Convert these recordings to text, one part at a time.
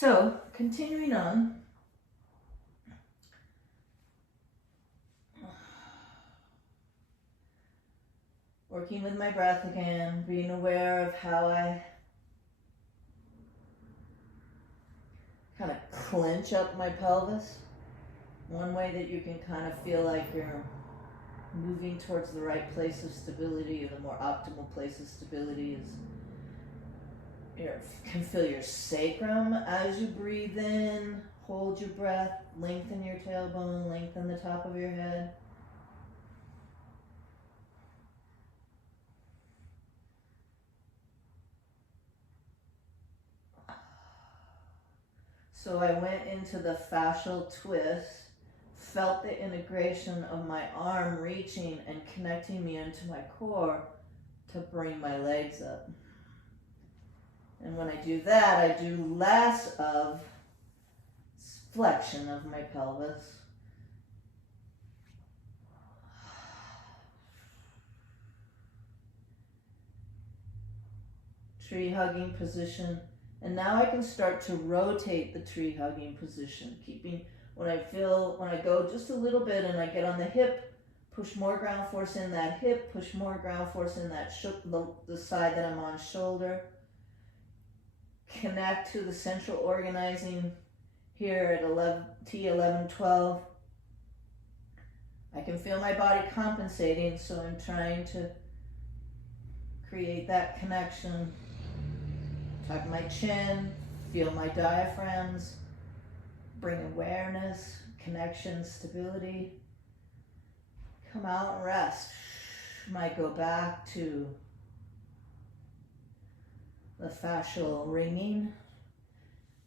So, continuing on. Working with my breath again, being aware of how I kind of clench up my pelvis. One way that you can kind of feel like you're moving towards the right place of stability, or the more optimal place of stability, is you can feel your sacrum as you breathe in. Hold your breath, lengthen your tailbone, lengthen the top of your head. So I went into the fascial twist, felt the integration of my arm reaching and connecting me into my core to bring my legs up. And when I do that, I do less of flexion of my pelvis. Tree hugging position. And now I can start to rotate the tree hugging position, keeping, when I go just a little bit and I get on the hip, push more ground force in that hip, push more ground force in that the side that I'm on, shoulder. Connect to the central organizing here at T11, 12. I can feel my body compensating, so I'm trying to create that connection. Tuck my chin, feel my diaphragms, bring awareness, connection, stability. Come out and rest. Might go back to the fascial ringing,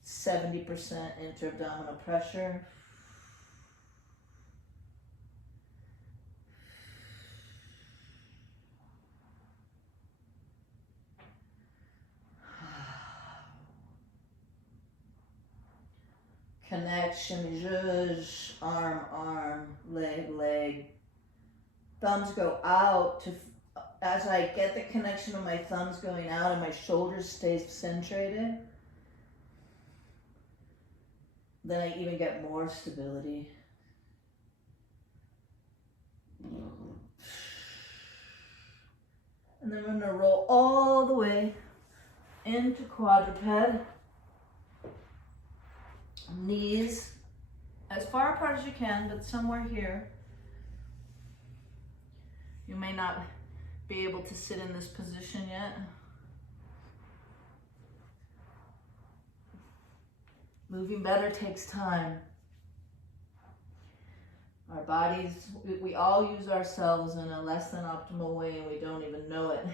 70% inter-abdominal pressure. Connection, zhuzh, arm, leg. Thumbs go out as I get the connection of my thumbs going out and my shoulders stay centrated. Then I even get more stability. And then we're gonna roll all the way into quadruped. Knees as far apart as you can, but somewhere here. You may not be able to sit in this position yet. Moving better takes time. Our bodies, we all use ourselves in a less than optimal way and we don't even know it.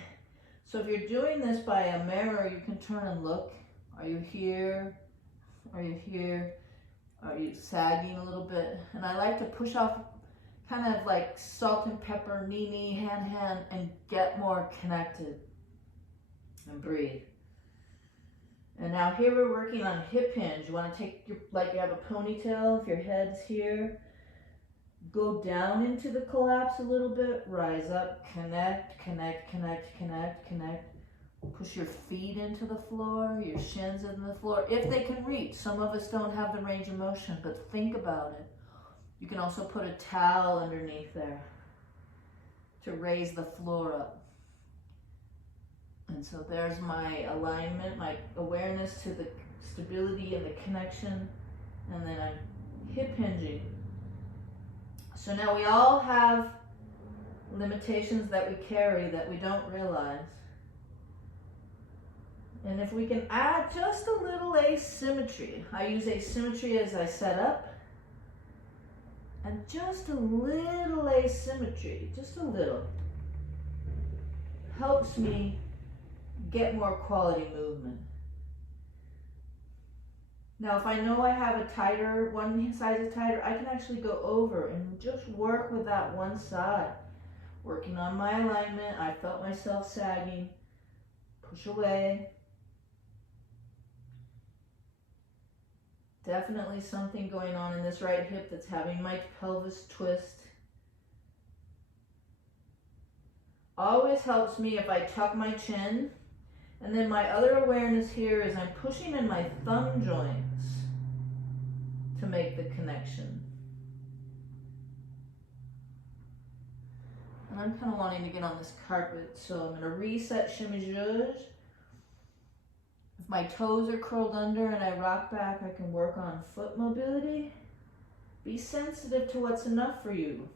So if you're doing this by a mirror, you can turn and look. Are you here? Are you here? Are you sagging a little bit? And I like to push off, kind of like salt and pepper, knee, hand, and get more connected. And breathe. And now here we're working on hip hinge. You want to take your, like you have a ponytail, if your head's here, go down into the collapse a little bit, rise up, connect. Push your feet into the floor, your shins into the floor, if they can reach. Some of us don't have the range of motion, but think about it. You can also put a towel underneath there to raise the floor up. And so there's my alignment, my awareness to the stability and the connection, and then I'm hip hinging. So now we all have limitations that we carry that we don't realize. And if we can add just a little asymmetry, I use asymmetry as I set up, and just a little asymmetry, just a little, helps me get more quality movement. Now if I know I have a tighter, one side is tighter, I can actually go over and just work with that one side. Working on my alignment, I felt myself sagging, push away. Definitely something going on in this right hip that's having my pelvis twist. Always helps me if I tuck my chin And then my other awareness here is I'm pushing in my thumb joints to make the connection. And I'm kind of wanting to get on this carpet, so I'm going to reset shimmy zhuzh. If my toes are curled under and I rock back, I can work on foot mobility. Be sensitive to what's enough for you.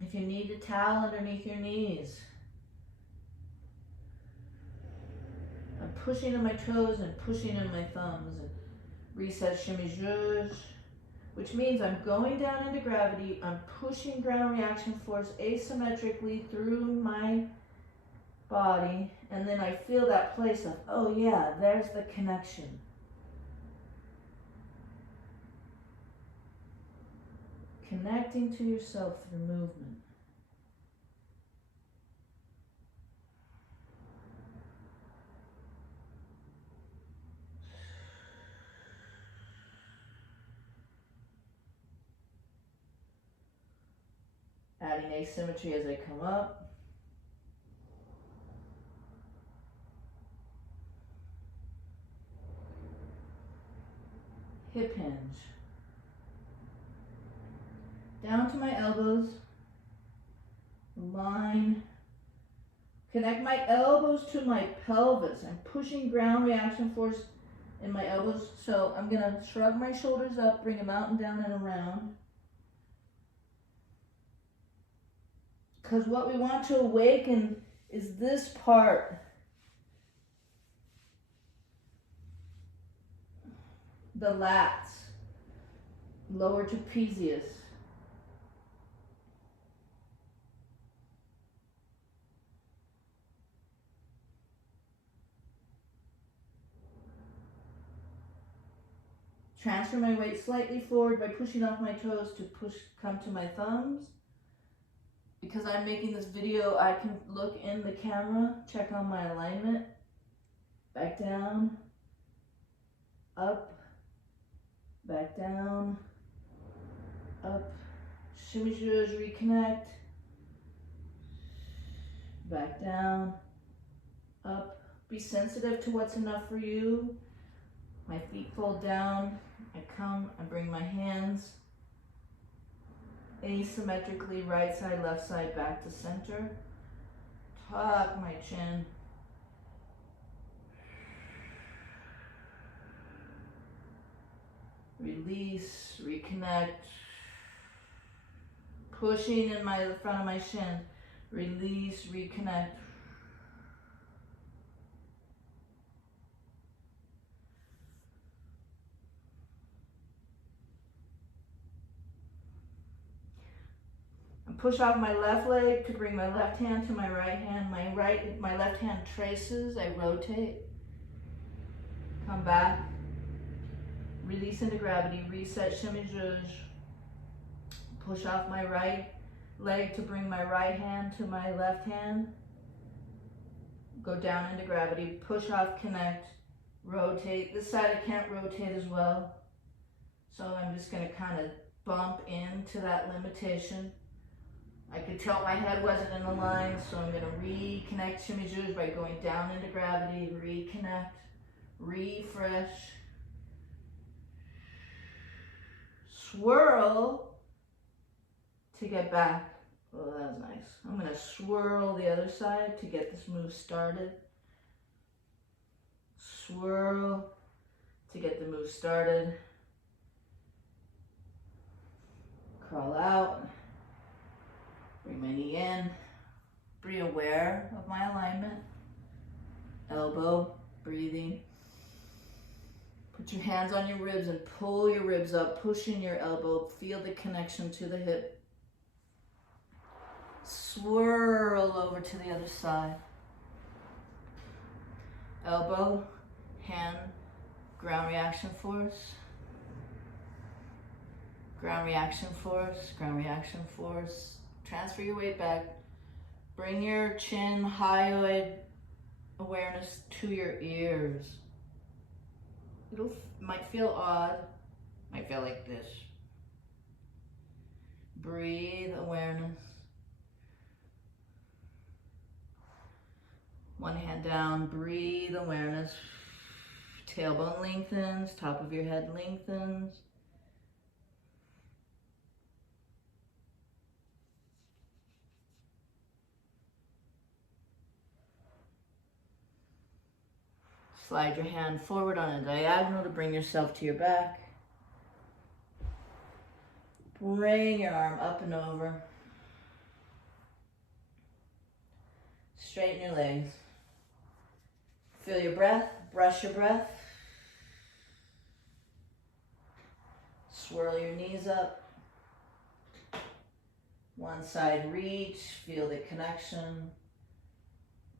If you need a towel underneath your knees. I'm pushing in my toes and pushing in my thumbs. And reset shimmy zhuzh, which means I'm going down into gravity. I'm pushing ground reaction force asymmetrically through my body. And then I feel that place of, oh yeah, there's the connection. Connecting to yourself through movement. Adding asymmetry as I come up. Hip hinge. Down to my elbows. Line. Connect my elbows to my pelvis. I'm pushing ground reaction force in my elbows. So I'm going to shrug my shoulders up, bring them out and down and around. Because what we want to awaken is this part. The lats, lower trapezius. Transfer my weight slightly forward by pushing off my toes to come to my thumbs. Because I'm making this video, I can look in the camera, check on my alignment, back down, up, back down, up, shimmy zhuzh, reconnect, back down, up. Be sensitive to what's enough for you. My feet fold down, I come, I bring my hands asymmetrically, right side, left side, back to center. Tuck my chin. Release, reconnect. Pushing in the front of my shin. Release, reconnect. Push off my left leg to bring my left hand to my right hand. My left hand traces. I rotate. Come back. Release into gravity. Reset shimmy zhuzh. Push off my right leg to bring my right hand to my left hand. Go down into gravity. Push off, connect. Rotate. This side I can't rotate as well. So I'm just going to kind of bump into that limitation. I could tell my head wasn't in the line, so I'm going to reconnect shimmy zhuzh by going down into gravity, reconnect, refresh, swirl to get back. Oh, that was nice. I'm going to swirl the other side to get this move started. Swirl to get the move started. Crawl out. Bring my knee in. Be aware of my alignment. Elbow, breathing. Put your hands on your ribs and pull your ribs up, pushing your elbow. Feel the connection to the hip. Swirl over to the other side. Elbow, hand, ground reaction force. Ground reaction force, ground reaction force. Transfer your weight back. Bring your chin, hyoid awareness to your ears. Might feel odd. Might feel like this. Breathe awareness. One hand down, breathe awareness. Tailbone lengthens, top of your head lengthens. Slide your hand forward on a diagonal to bring yourself to your back. Bring your arm up and over. Straighten your legs. Feel your breath, brush your breath. Swirl your knees up. One side reach, feel the connection.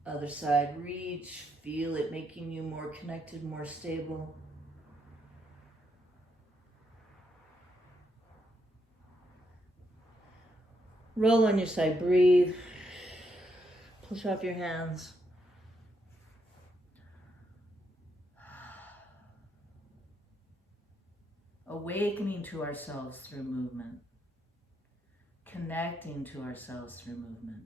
Other side reach, feel it making you more connected, more stable. Roll on your side, breathe. Push off your hands. Awakening to ourselves through movement. Connecting to ourselves through movement.